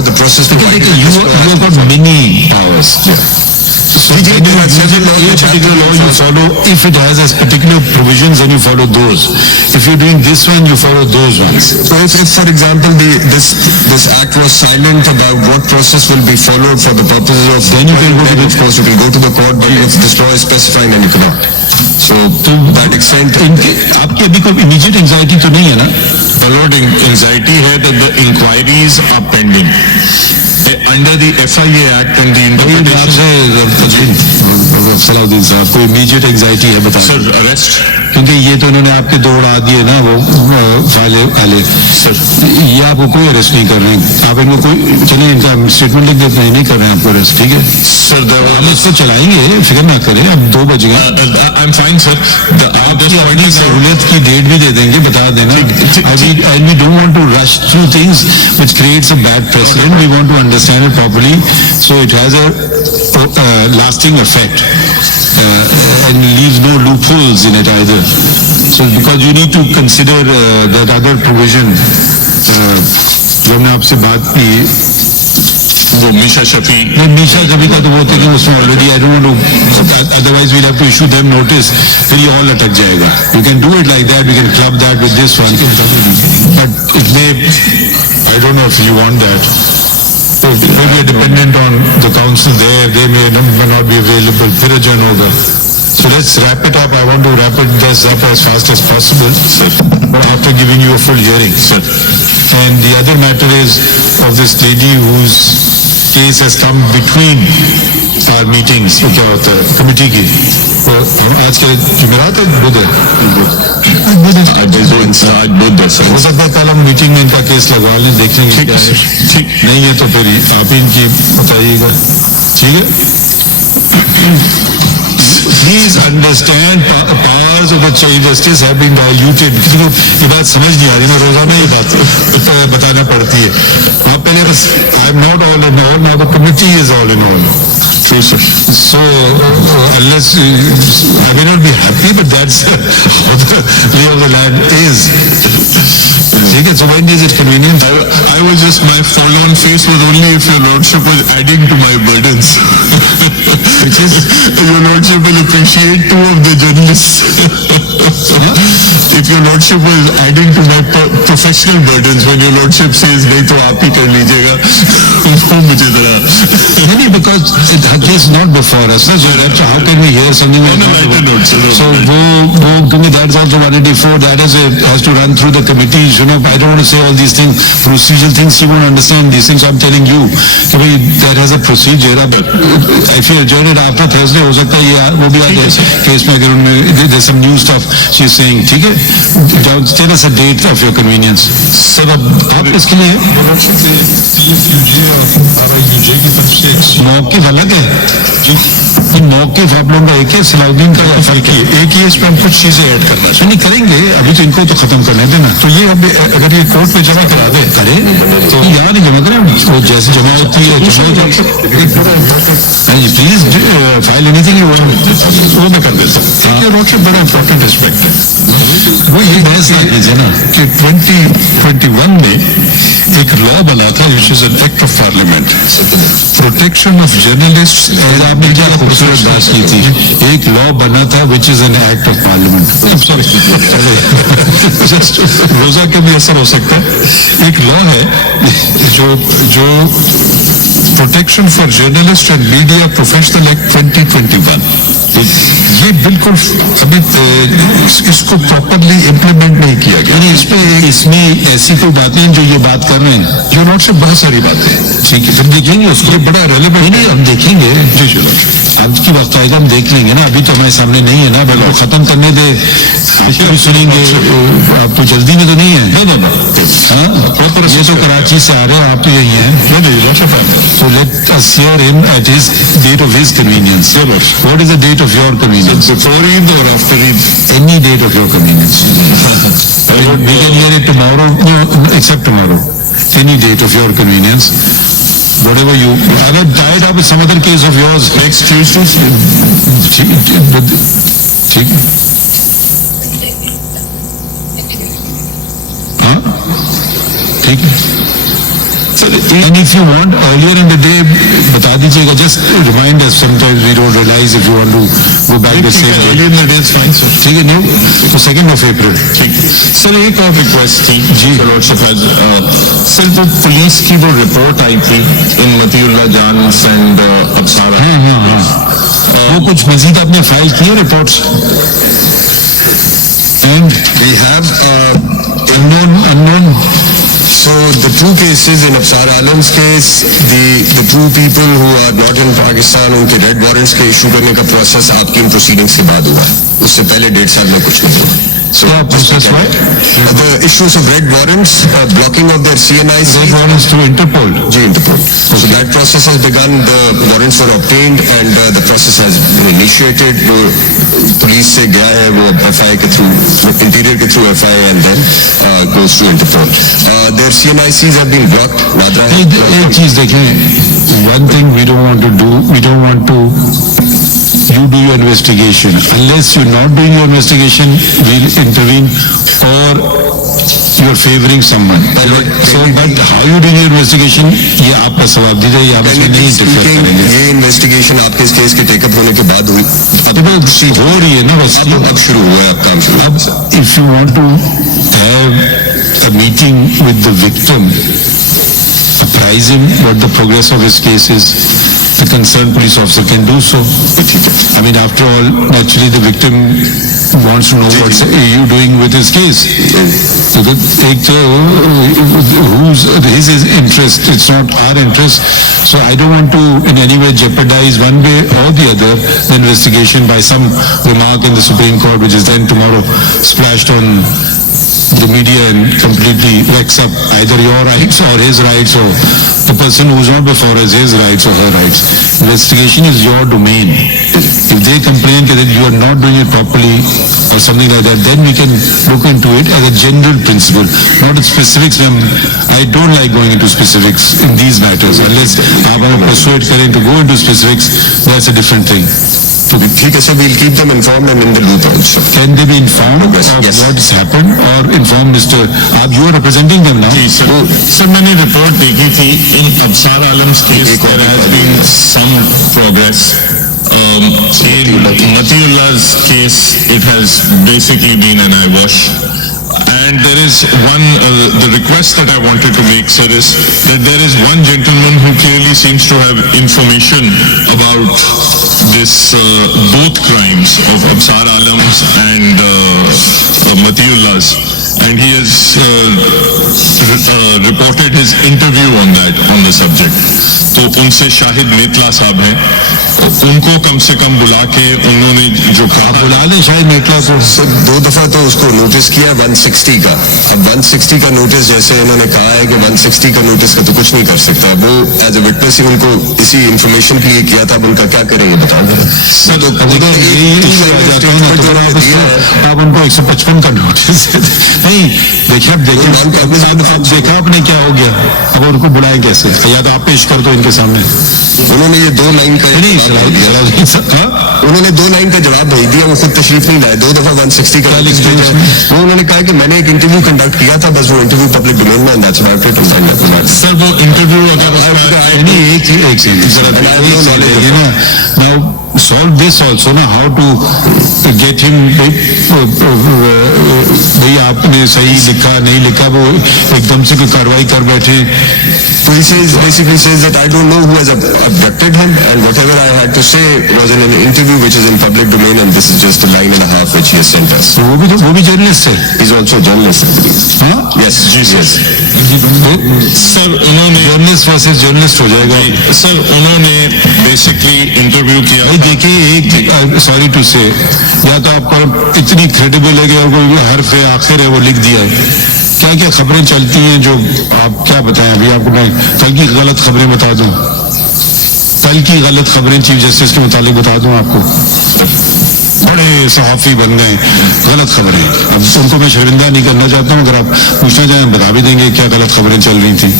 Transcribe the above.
about the process. You have got many powers. So you follow, if it has a particular provisions, then you follow those. If you're doing this one, you follow those ones. So if for example, this act was silent about what process will be followed for the purposes of, then you can go to of course you can go to the court, but if this law is specifying, then you cannot. So to that extent, आपकी अभी कोई immediate anxiety तो नहीं है ना? A lot of anxiety here that the inquiries are pending. Under the FIA Act and the Salauddin साहब को immediate anxiety है बताइए. Sir, arrest. क्योंकि ये तो उन्होंने आपके दो उड़ा दिए ना वो वाले सर, ये आपको कोई अरेस्ट नहीं कर रहे हैं. आप इनको कोई चलिए इनका स्टेटमेंट लिख देते हैं, नहीं कर रहे हैं आपको अरेस्ट. ठीक है सर, हम इसको चलाएंगे, फिक्र ना करें. अब 2 बज गए. I am fine sir. आपकी अपनी सहूलियत की डेट भी दे देंगे, बता देना. And we don't want to rush through things which creates a bad precedent. We want to understand it properly so it has a lasting effect and leaves no loopholes in it either. So because you need to consider that other provision जो हमने आपसे बात की वो मीशा शफी का तो वो थे उसमें already. I don't know, otherwise we'll have to issue them notice. फिर ये और लटक जाएगा. You can do it like that. We can club that with this one, but it may, I don't know if you want that. So maybe dependent on the council there, they may not be available. फिर adjourn होगा. So let's wrap it up. I want to wrap this up as fast as possible, sir, after giving you a full hearing, sir. And the other matter is of this lady whose case has come between our meetings. क्या होता है committee की? तो आज के जुमेरात है, बुध है. हो सकता है कल हम मीटिंग में इनका केस लगवा लें, देख लेंगे क्या है. ठीक नहीं है तो फिर आप ही इनकी बताइएगा. ठीक है. Please understand powers of the chief justice have been diluted. ये बात समझ नहीं आ रही ना, रोजाना ये बात बताना पड़ती है. आप पहले बस I am not all in all, now the committee is all in all. True, sir. So unless I may not be happy, but that's how the lay of the land is. ठीक है. So when is it convenient? I was just, my forlorn face was only if your lordship was adding to my burdens. Which is your lordship will appreciate 2 of the journalists. If your lordship was adding to my professional burdens, when your lordship says नहीं तो आप ही कर लीजिएगा, वो मुझे जरा नहीं, because that is not before us. So how can we hear something like that? So वो क्योंकि that's also 184. That has to run through the committees. You know, I don't want to say all these things, procedural things. You won't understand these things. I'm telling you, that has a procedure. But if you adjourn it after Thursday, हो सकता है ये वो भी आ जाए case में. अगर उनमें there's some new stuff she's saying. ठीक है. Tell us a date of your convenience. Sir अब आप इसके लिए मौक़िफ़ अलग है. मौक़िफ़ आप लोगों का एक है, सलाउद्दीन का एक ही. इसमें हम कुछ चीजें ऐड करना नहीं करेंगे. अभी तो इनको तो खत्म करने देना. तो ये अब अगर ये कोर्ट में जमा करा दे करे तो यहाँ नहीं जमा करें. वो जैसे जमा होती है please file anything you want वो मैं कर देता हूँ. बड़ा इंपॉर्टेंट एस्पेक्ट है वो ये बहस लीजिए ना कि 2021 में एक लॉ बना था which is an act of parliament, protection of journalists. आपने क्या खूबसूरत बात की थी. एक लॉ बना था which is an act of parliament. Sorry, just रोजा के भी असर हो सकता है. एक लॉ है जो protection for journalist and media professional act 2021. ये बिल्कुल अभी इसको प्रॉपरली इम्प्लीमेंट नहीं किया गया. इसमें ऐसी कोई बात नहीं जो ये बात कर रहे हैं. जो नोट से बहुत सारी बातें ठीक है, फिर देखेंगे उसको. बड़ा रेलेवेंट नहीं, हम देखेंगे. अब की वक्त आएगा हम देख लेंगे ना. अभी तो हमारे सामने नहीं है ना. बल्कि खत्म करने दे, भी सुनेंगे. आप तो जल्दी में तो नहीं है. ये तो कराची से आ रहे हैं, आप यही हैं. So let us hear him at his date of his convenience. What is the date of your convenience? Before Eid or after Eid? Any date of your convenience. We can hear it tomorrow, no, except tomorrow. Any date of your convenience. Whatever you. I have tied up with some other case of yours. Next Tuesday. ठीक है. And if you want earlier in the day, बता दीजिएगा. Just remind us. Sometimes we don't realize if you want to go back the same day. earlier in the day is fine, sir. ठीक है, new 2nd of April. ठीक. Sir एक और request थी जी lordship has sir वो police की वो report आई थी इन मतीउल्लाह जान एंड अब्सारा. वो कुछ मजीद आपने फाइल किए reports? And we have unknown. so the two cases in Absar Alam's case, the two people who are not in Pakistan, उनके रेड वारंट्स के इशू करने का प्रोसेस आपकी इन प्रोसीडिंग्स के बाद हुआ है. उससे पहले 1.5 साल में कुछ नहीं हुआ. So process हुआ? the issues of red warrants, blocking of their CNIs. Red warrants to Interpol. जी, Interpol. So that process has begun. The warrants were obtained and the process has been initiated. वो police से गया है वो FI के through, interior के through FI and then goes to Interpol. Their CNICs have been blocked. वादा है. एक चीज देखें, one thing we don't want to do, we don't want to you do your investigation. Unless you're not doing your investigation, we'll intervene, or you're favoring someone. So, but how you do your investigation, ये आपका सवाल दीजिए, ये आप इसमें नहीं interfere करेंगे. ये इन्वेस्टिगेशन आपके इस केस के टेकअप होने के बाद हुई. अब वो हो रही है ना बस. अब शुरू हुआ है, अब काम शुरू. अब if you want to have a meeting with the victim, apprise him what the progress of his case is, the concerned police officer can do so. I mean, after all, naturally the victim wants to know what's you doing with his case. Take his interest, it's not our interest. So I don't want to in any way jeopardize one way or the other the investigation by some remark in the Supreme Court which is then tomorrow splashed on the media and completely wrecks up either your rights or his rights, or the person who's not before us, his rights or her rights. Investigation is your domain. If they complain that you are not doing it properly or something like that, then we can look into it as a general principle, not in specifics. I don't like going into specifics in these matters. Unless I want to persuade Karen to go into specifics, that's a different thing. ठीक है, so we'll keep them informed and in the loop also. Can they be informed of what's happened, or inform Mr. You are representing them now? जी sir मैंने report देखी थी in Absar Alam's case there has been some progress. In Matiullah's case, it has basically been an eyewash. And there is one, the request that I wanted to make, sir, is that there is one gentleman who clearly seems to have information about this, both crimes of Absar Alam's and Matiullah's. And he has reported his interview on the subject. तो उनसे शाहिद नेतला साहब हैं, उनको कम से कम बुला के उन्होंने जो कहा, बुला लें शाहिद नेतला को. सर 2 दफा तो उसको नोटिस किया 160 का. अब 160 का नोटिस, जैसे उन्होंने कहा है कि 160 का नोटिस का तो कुछ नहीं कर सकता. वो एज ए विटनेस ही उनको इसी इंफॉर्मेशन के लिए किया था. अब उनका क्या करेंगे बताओ जरा. सर आप उनको 155 का नोटिस नहीं देखिए. अब देखो आपने क्या हो गया. अब उनको बुलाएं कैसे? या तो आप पेश कर दो इनके सामने. उन्होंने ये 2 लाइन का उन्होंने 2 लाइन का जवाब भेज दिया. वो खुद तशरीफ नहीं लाए. 2 दफा 160 का वो उन्होंने कहा कि मैंने एक इंटरव्यू कंडक्ट किया था, बस वो इंटरव्यू पब्लिक डोमेन में. That's about it. सर वो interview now solve this also na, how to get him. भाई आपने सही लिखा नहीं लिखा, वो एकदम से कोई कार्रवाई कर बैठे. So he says, basically says that I don't know who has abducted him, and whatever I had to say was in an interview which is in public domain, and this is just a line and a half which he has sent us. वो भी journalist है. He's also a journalist, I believe. Yes, yes. Sir उन्होंने journalist versus journalist हो जाएगा. Sir उन्होंने basically interview किया. भाई देखिए, एक सॉरी टू से, या तो आपको इतनी क्रेडिबल है कि कोई हर्फ आखिर है वो लिख दिया है. क्या क्या खबरें चलती हैं जो आप क्या बताएं. अभी आपको मैं कल की गलत खबरें बता दूं, कल की गलत खबरें चीफ जस्टिस के मुतालिक बता दूं आपको. बड़े सहाफी बन गए, गलत खबरें. अब उनको मैं शर्मिंदा नहीं करना चाहता हूँ. अगर आप पूछना चाहें बता भी देंगे क्या गलत खबरें चल रही थी.